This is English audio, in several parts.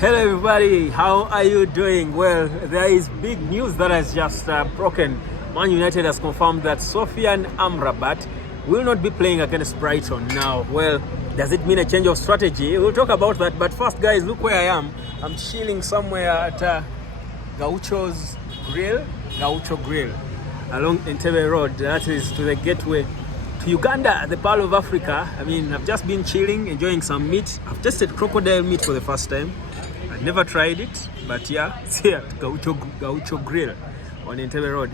Hello everybody, how are you doing? Well, there is big news that has just broken. Man United has confirmed that Sofyan Amrabat will not be playing against Brighton now. Well, does it mean a change of strategy? We'll talk about that, but first guys, look where I am. I'm chilling somewhere at Gaucho Grill along Entebbe Road. That is to the gateway to Uganda, the Pearl of Africa. I mean, I've just been chilling, enjoying some meat. I've tasted crocodile meat for the first time. I've never tried it, but yeah, it's here at Gaucho Grill on Entebbe Road.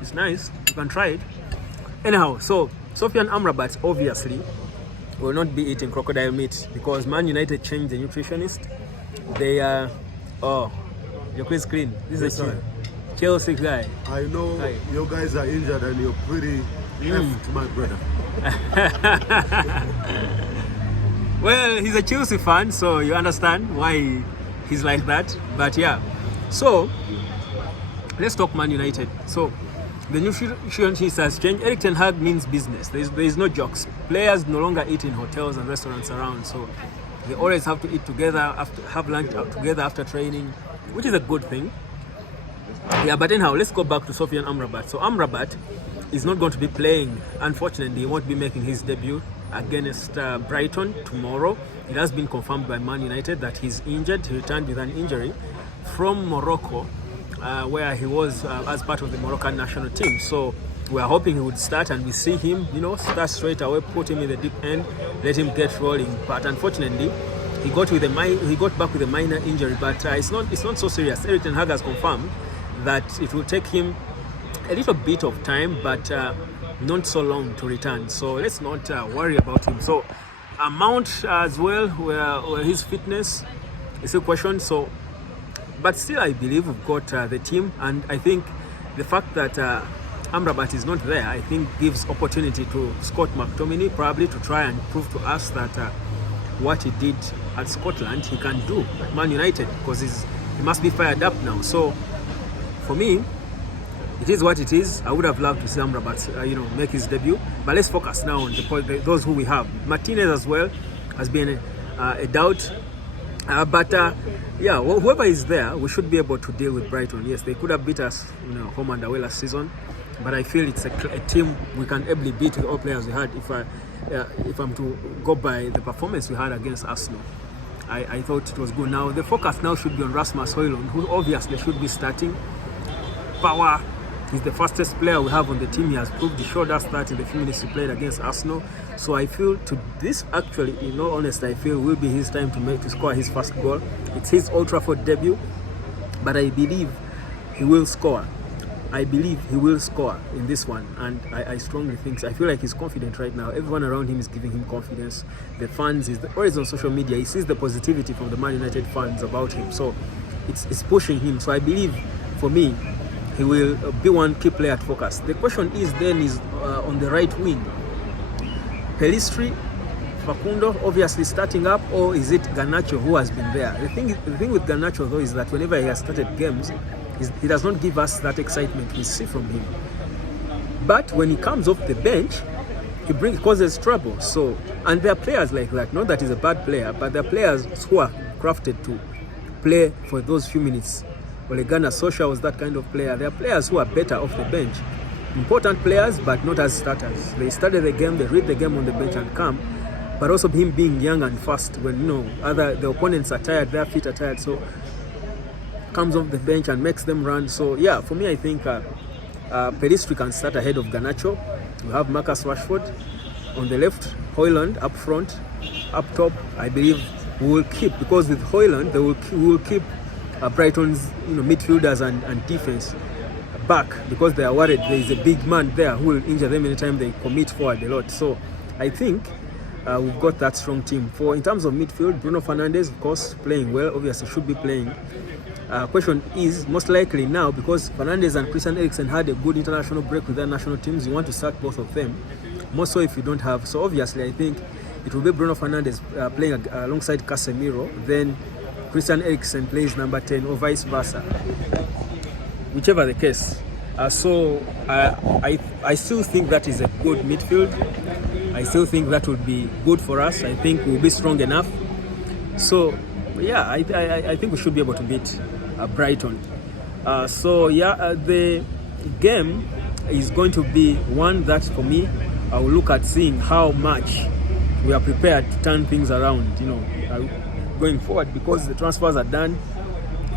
It's nice, you can try it. Anyhow, so Sofyan Amrabat obviously will not be eating crocodile meat because Man United changed the nutritionist. They oh, your quiz clean. This is a Chelsea guy. I know you guys are injured and you're pretty to my brother. Well, he's a Chelsea fan, so you understand why he's like that. But yeah, so let's talk Man United. So the nutritionist has changed. Erik Ten Hag means business. There is no jokes. Players no longer eat in hotels and restaurants around, so they always have to eat together, have lunch out together after training, which is a good thing. Yeah, but anyhow, let's go back to Sofyan Amrabat. So Amrabat is not going to be playing. Unfortunately, he won't be making his debut against Brighton tomorrow. It has been confirmed by Man United that he's injured. He returned with an injury from Morocco, where he was as part of the Moroccan national team. So we are hoping he would start, and we see him, start straight away, put him in the deep end, let him get rolling. But unfortunately, he got back with a minor injury. But it's not so serious. Erik Ten Hag has confirmed that it will take him a little bit of time, but not so long to return. So let's not worry about him. So Mount as well, where his fitness is a question. So, but still, I believe we've got the team, and I think the fact that Amrabat is not there, I think gives opportunity to Scott McTominay probably to try and prove to us that what he did at Scotland he can do at Man United, because he must be fired up now. So for me, it is what it is. I would have loved to see Amrabat, make his debut. But let's focus now on those who we have. Martinez as well has been a doubt. Yeah, whoever is there, we should be able to deal with Brighton. Yes, they could have beat us, home and away last season. But I feel it's a team we can ably beat with all players we had. If I'm to go by the performance we had against Arsenal, I thought it was good. Now the focus now should be on Rasmus Højlund, who obviously should be starting. Power. He's the fastest player we have on the team. He has proved, he showed us that in the few minutes he played against Arsenal. So I feel actually, in all honesty, I feel will be his time to score his first goal. It's his Old Trafford debut, but I believe he will score. I believe he will score in this one, and I strongly think so. I feel like he's confident right now. Everyone around him is giving him confidence. The fans, always on social media, he sees the positivity from the Man United fans about him. So it's pushing him. So I believe, for me, he will be one key player to focus. The question is on the right wing. Pelistri, Facundo, obviously starting up, or is it Garnacho who has been there? The thing with Garnacho though is that whenever he has started games, he does not give us that excitement we see from him. But when he comes off the bench, he causes trouble. So, and there are players like that. Not that he's a bad player, but there are players who are crafted to play for those few minutes. Ole Gunnar Solskjaer was that kind of player. There are players who are better off the bench. Important players, but not as starters. They started the game, they read the game on the bench and come. But also him being young and fast when, the opponents are tired, their feet are tired. So comes off the bench and makes them run. So yeah, for me, I think Pelistri can start ahead of Garnacho. We have Marcus Rashford on the left, Højlund up front, up top. I believe we will keep, because with Højlund, we will keep Brighton's midfielders and defense back, because they are worried there is a big man there who will injure them anytime they commit forward a lot. So I think we've got that strong team. In terms of midfield, Bruno Fernandes, of course, playing well, obviously should be playing. Question is, most likely now, because Fernandes and Christian Eriksen had a good international break with their national teams, you want to start both of them, more so if you don't have. So obviously I think it will be Bruno Fernandes playing alongside Casemiro, then Christian Eriksen plays number 10, or vice versa, whichever the case. So I still think that is a good midfield. I still think that would be good for us. I think we'll be strong enough. So Yeah, I think we should be able to beat Brighton. The game is going to be one that for me, I will look at seeing how much we are prepared to turn things around, going forward, because the transfers are done.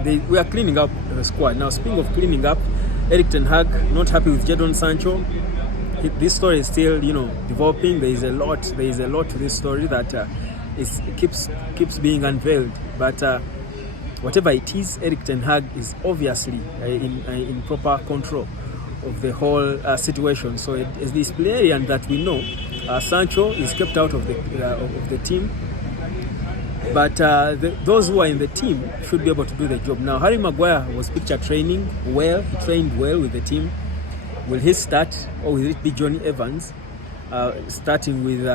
We are cleaning up the squad. Now, speaking of cleaning up, Erik ten Hag not happy with Jadon Sancho. This story is still, developing. There is a lot to this story that keeps being unveiled. But whatever it is, Erik ten Hag is obviously in proper control of the whole situation. So it's disciplinarian that we know. Sancho is kept out of the team, but those who are in the team should be able to do the job. Now, Harry Maguire was pictured training well. He trained well with the team. Will he start, or will it be Johnny Evans starting with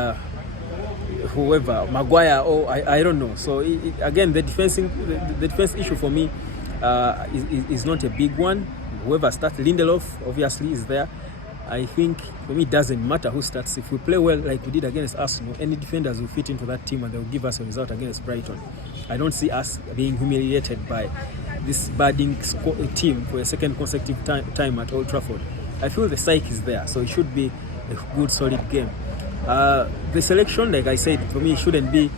whoever, Maguire, or I don't know. So again, the defense issue for me is not a big one. Whoever starts, Lindelof obviously is there. I think for me it doesn't matter who starts. If we play well like we did against Arsenal, any defenders will fit into that team and they'll give us a result against Brighton. I don't see us being humiliated by this badding team for a second consecutive time at Old Trafford. I feel the psyche is there, so it should be a good, solid game. The selection, like I said, for me, shouldn't be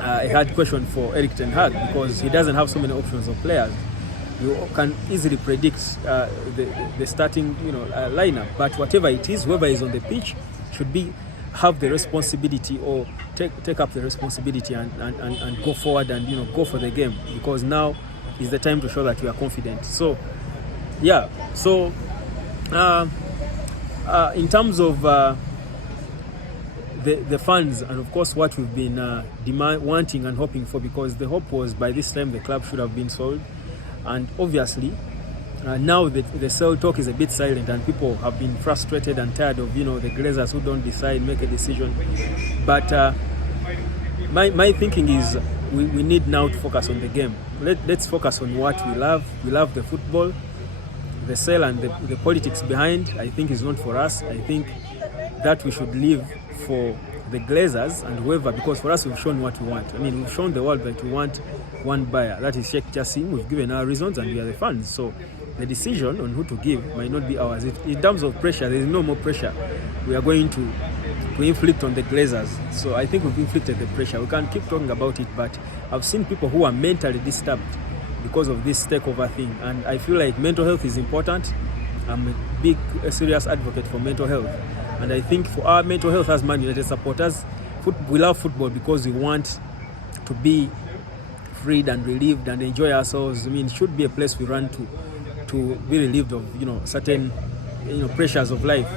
a hard question for Erik ten Hag because he doesn't have so many options of players. You can easily predict the starting, lineup. But whatever it is, whoever is on the pitch should have the responsibility or take up the responsibility and go forward and go for the game, because now is the time to show that we are confident. So, yeah. So, in terms of the fans and of course what we've been wanting and hoping for, because the hope was by this time the club should have been sold. And obviously, now the sell talk is a bit silent and people have been frustrated and tired of, the Glazers who don't make a decision. But my thinking is we need now to focus on the game. Let's focus on what we love. We love the football. The sell and the politics behind, I think, is not for us. I think that we should leave for the Glazers and whoever, because for us we've shown what we want. I mean, we've shown the world that we want one buyer, that is Sheikh Jassim. We've given our reasons and we are the fans. So the decision on who to give might not be ours. In terms of pressure, there is no more pressure we are going to inflict on the Glazers. So I think we've inflicted the pressure. We can keep talking about it, but I've seen people who are mentally disturbed because of this takeover thing, and I feel like mental health is important. I'm a serious advocate for mental health, and I think for our mental health as Man United supporters, we love football because we want to be freed and relieved and enjoy ourselves. I mean, it should be a place we run to be relieved of certain pressures of life.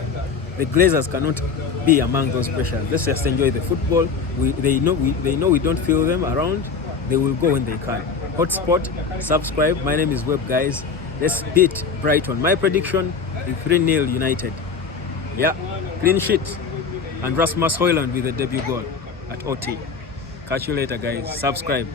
The Glazers cannot be among those pressures. Let's just enjoy the football. They know we don't feel them around. They will go when they can. Hotspot, subscribe. My name is Web, guys. Let's beat Brighton. My prediction is 3-0 United. Yeah, clean sheet. And Rasmus Højlund with the debut goal at OT. Catch you later, guys. Subscribe.